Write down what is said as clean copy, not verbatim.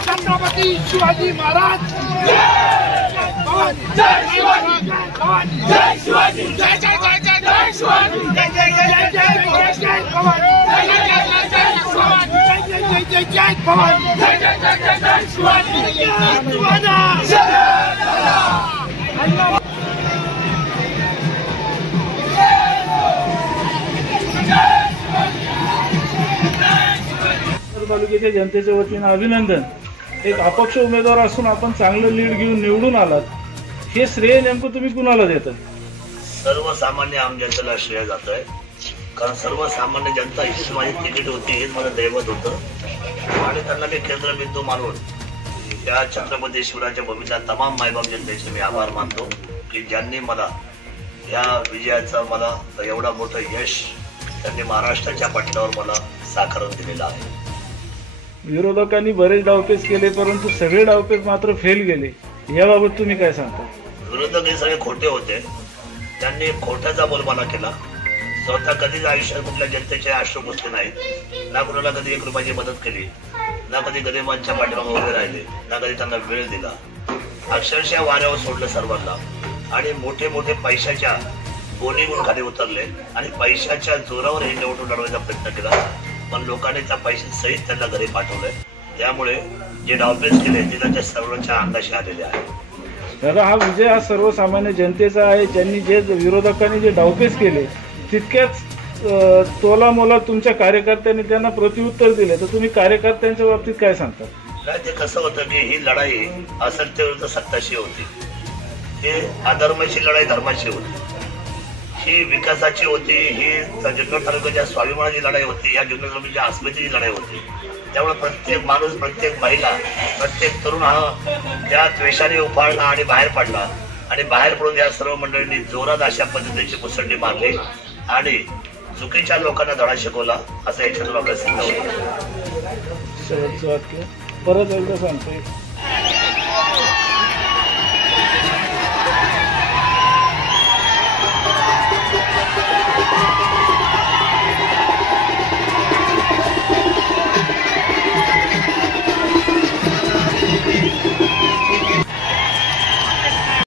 छत्रपती शिवाजी महाराज जय शिवाजी जय शिवाजी जय जय जय जय जय शिवाजी जय जय जय जय जय जय भवानी जय जय जय जय जय शिवाजी जय जय जय जय भवानी जय जय जय जय जय शिवाजी तालुक्याच्या जनतेच्या वतीने अभिनंदन। एक अपक्ष उमेदवार असून आपण चांगलं लीड घेऊन निवडून आलात, हे श्रेय नेमकं तुम्ही कुणाला देता? सर्वसामान्य आम जनतेला श्रेय जात आहे, कारण सर्वसामान्य जनता हीच माझी तिकीट होती, हेच माझं दैवत होतं आणि त्यांना मी केंद्रबिंदू मानून त्या छत्रपती शिवरायांच्या भूमीच्या तमाम मायबाप जनतेचे मी आभार मानतो की ज्यांनी मला या विजयाचं मला एवढा मोठं यश त्यांनी महाराष्ट्राच्या पटलावर मला साकारून दिलेलं आहे। विरोधकांनी बरेच डावपेच केले, परंतु सगळे डावपेच मात्र फेल गेले, याबाबत तुम्ही काय सांगता? विरोधक हे सगळे खोटे होते, त्यांनी खोट्याचा बोलबाला केला, स्वतः कधीच आयुष्यात कुठल्या जनतेचे अश्रू पुसले नाहीत, ना कुणाला कधी 1 रुपयाची मदत केली, ना कधी गरिबांच्या पाठीमागे उभे राहिले, ना कधी त्यांना वेळ दिला, अक्षरशः वाऱ्यावर सोडलं सर्वांना आणि मोठे मोठे पैशाच्या गोणीगुण खाली उतरले आणि पैशाच्या जोरावर हे निवडणूक लढवायचा प्रयत्न केला, पण लोकांनी त्या पैसे सहित त्यांना घरी पाठवले। त्यामुळे जे डावपेच केले ते त्यांच्या सर्वांच्या अंगाशी आलेले आहे। दादा, हा विजय हा सर्वसामान्य जनतेचा आहे, ज्यांनी जे विरोधकांनी जे डावपेच केले तितक्याच तोला मोला तुमच्या कार्यकर्त्यांनी त्यांना प्रत्युत्तर दिले, तर तुम्ही कार्यकर्त्यांच्या बाबतीत काय सांगता? काय ते कसं होतं की ही लढाई असत्य सत्ताशी होती, हे अधर्माची लढाई धर्माची होती, ही विकासाची होती, ही जुन्नर तालुक्याच्या स्वाभिमानाची लढाई होती, या जुन्नर तालुक्याच्या अस्मितेची लढाई होती। त्यामुळे प्रत्येक माणूस, प्रत्येक महिला, प्रत्येक तरुण हा त्या द्वेषाने उफाळला आणि बाहेर पडला आणि बाहेर पडून या सर्व मंडळींनी जोरात अशा पद्धतीची मुसंडी मारली आणि चुकीच्या लोकांना धडा शिकवला, असं याच्यातून आपल्याला सिद्ध होतं। परत एकदा सांगतोय,